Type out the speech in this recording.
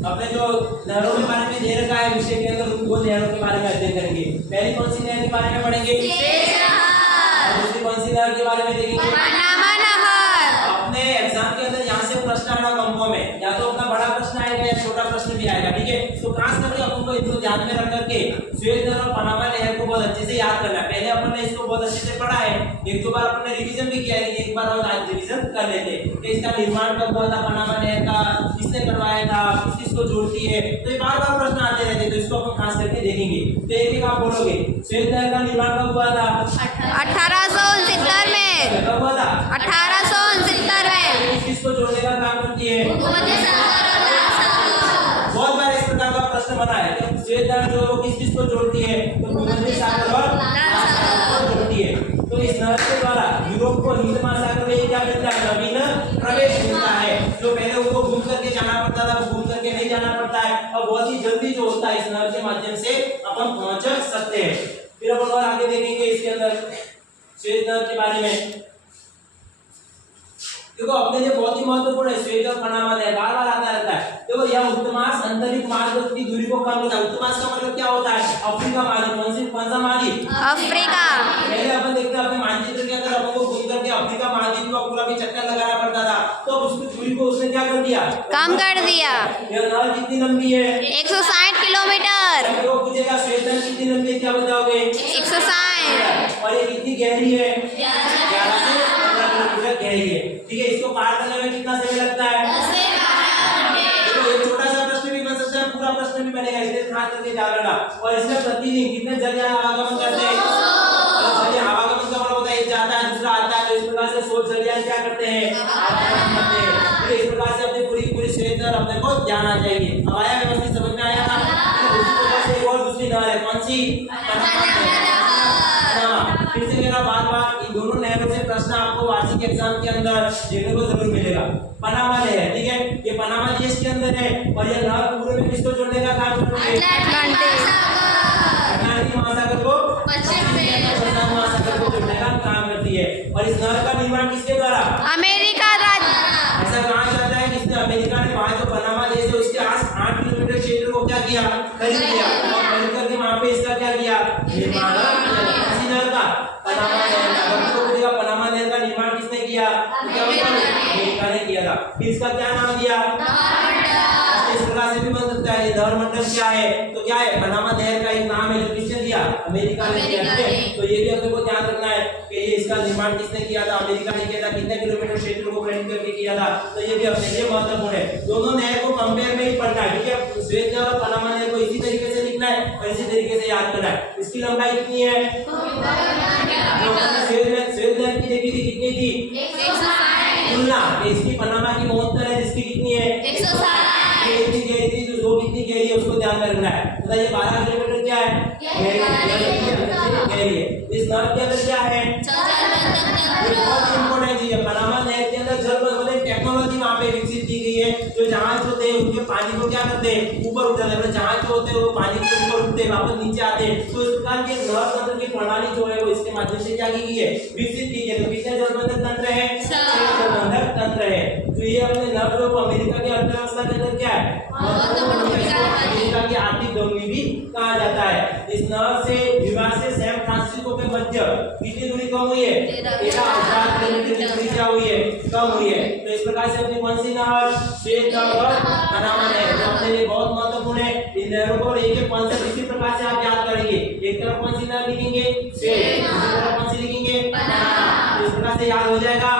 अपने जो नहरों के बारे में दे रखा है विषय के अंदर, उनको नहरों के बारे में अध्ययन करेंगे। पहली कौन सी नहर के बारे में पढ़ेंगे? दूसरी कौन सी नहर के बारे में देखेंगे? पनामा नहर। अपने एग्जाम के अंदर यहाँ से प्रश्न आना कंफर्म है, या तो अपना बड़ा प्रश्न आएगा या छोटा प्रश्न भी आएगा, ठीक है। तो खास करके अपन को इनको ध्यान में रख करके सुएज नहर और पनामा नहर को बहुत अच्छे से याद करना है। पहले अपन ने इसको बहुत अच्छे से पढ़ा है, एक दो बार अपन ने रिवीजन भी किया है, एक बार और आज रिवीजन कर लेते हैं। तो इसका निर्माण कब हुआ था पनामा नहर का, किसने करवाया था, किस किस को जोड़ती है, तो ये बार बार प्रश्न आते रहते हैं, तो इसको अपन खास करके देखेंगे। तो एक एक आप बोलोगे, सुएज नहर का निर्माण कब हुआ था? 1869 में। कब हुआ था? 1869 में। किसको जोड़ने का काम करती है? बहुत बार इस प्रकार का प्रश्न बना है कि सुएज नहर जो किस किस को जोड़ती है, तो भूमध्य सागर और महासागर को जोड़ती है। तो इस नहर के द्वारा यूरोप को हिंद महासागर में क्या मिलता है? नवीन प्रवेश मिलता है। जो पहले उनको घूम करके जाना पड़ता था, घूम करके नहीं जाना पड़ता है, और बहुत ही जल्दी जो होता है इस नहर के माध्यम से अपन पहुंच सकते हैं। फिर अपन और आगे देखेंगे इसके अंदर सुएज नहर के बारे में। देखो अपने लिए बहुत ही महत्वपूर्ण है सुएज और पनामा नहर, बार बार आता रहता है। देखो यह उत्तमार्ष अंतरिक्ष मार्ग की दूरी को कम करता है। उत्तमार्ष का मतलब क्या होता है? अफ्रीका महाद्वीप। कौन सा महाद्वीप? अफ्रीका। पहले अपन देखते हैं अपने मानचित्र के अंदर अपन को घूम करके अफ्रीका महाद्वीप का पूरा भी चक्कर लगाना पड़ता था, तो उसकी दूरी को उसने क्या कर दिया? कम कर दिया। यह नहर कितनी लंबी है? 160 किलोमीटर। तो पूछेगा सुएज नहर कितनी लंबी है, क्या बताओगे? 160। और ये कितनी गहरी है? 11 से 15 किलोमीटर गहरी है, ठीक है। इसको पार करने में कितना समय लगता है? 10 से 12 घंटे। तो एक छोटा सा प्रश्न भी बन सकता है, पूरा प्रश्न भी बनेगा, इसलिए ध्यान करके जा लेना। और इसमें प्रतिदिन कितने जल आवागमन करते हैं? जल आवागमन का मतलब होता है एक जाता है दूसरा आता है, तो इस प्रकार से 100 जल क्या करते हैं? आवागमन करते हैं। तो इस प्रकार से अपनी पूरी सुएज नहर अपने को ध्यान आ जाएगी। अब आया व्यवस्थित, समझ में आया ना? दूसरी प्रकार से एक और दूसरी नहर है, कौन सी? पनामा नहर। फिर से कह रहा बार-बार इन दोनों नहरों से प्रश्न आपको वार्षिक एग्जाम के अंदर देखने को जरूर मिलेगा। पनामा नहर, ठीक है, ये पनामा देश के अंदर है, और यह नहर पूरे में किसको जोड़ने का काम करती है? अटलांटिक महासागर को प्रशांत महासागर को जोड़ने का काम करती है। और इस नहर का निर्माण किसके द्वारा? अमेरिका राज्य। ऐसा कहा जाता है कि इसने अमेरिका ने वहां जो पनामा देश है उसके 8 किलोमीटर क्षेत्र को क्या किया? खरीद लिया, और खरीद करके वहां पे इसका क्या किया? निर्माण किया। पनामा नहर का पनामा नहर का निर्माण किसने किया? अमेरिका ने किया था। फिर इसका क्या नाम दिया? इस प्रकार से भी बन सकता है। नहर मंडल क्या है? तो क्या है? पनामा नहर का एक नाम है जो किसने दिया? अमेरिका ने दिया, ठीक है। तो ये भी अपने को ध्यान रखना है कि ये इसका निर्माण किसने किया था? अमेरिका ने किया था। कितने किलोमीटर क्षेत्र को खरीद करके किया था, तो ये भी अपने लिए महत्वपूर्ण है। दोनों नहर को कंपेयर में ही पढ़ना है, ठीक है। सुएज नहर और पनामा नहर को इसी तरीके से लिखना है और इसी तरीके से याद करना है। इसकी लंबाई कितनी है? सुएज नहर की देखी थी कितनी थी? 160। तुलना इसकी पनामा की 72 है, जिसकी कितनी है? 160। ये इतनी गहरी थी, जो दो कितनी गहरी है उसको ध्यान में रखना है। बताइए 12 किलोमीटर क्या है? गहरी है। इस नहर के अंदर क्या है? बहुत इंपॉर्टेंट चीज है। पनामा नहर के अंदर जल टेक्नोलॉजी वहां पे विकसित की गई है। जो जहाज होते हैं उनके पानी को क्या करते हैं? ऊपर उठाते हैं। जहाज जो होते हैं वो पानी के ऊपर उठते हैं, वापस नीचे आते हैं। तो इस प्रकार के नहर तंत्र की प्रणाली जो है वो इसके माध्यम से क्या की गई है? विकसित की गई है। तो कितने जलबंधक तंत्र है? 6 जलबंधक तंत्र है। तो ये अपने नहर जो अमेरिका की अर्थव्यवस्था के अंदर क्या है? अमेरिका की आर्थिक डोंगी भी कहा जाता है। इस नहर से विवाह से सैन फ्रांसिस्को के मध्य कितनी दूरी कम हुई है? 13,000 किलोमीटर की दूरी क्या हुई है? कम हुई है। तो इस प्रकार से अपनी कौन सी नहर? सुएज नहर और पनामा नहर जो अपने लिए बहुत महत्वपूर्ण है। इन नहरों को एक कॉन्सेप्ट इसी प्रकार से आप याद करेंगे। एक तरफ कौन सी नहर लिखेंगे? सुएज, दूसरी तरफ कौन सी लिखेंगे? पनामा। तो इस प्रकार से याद हो जाएगा।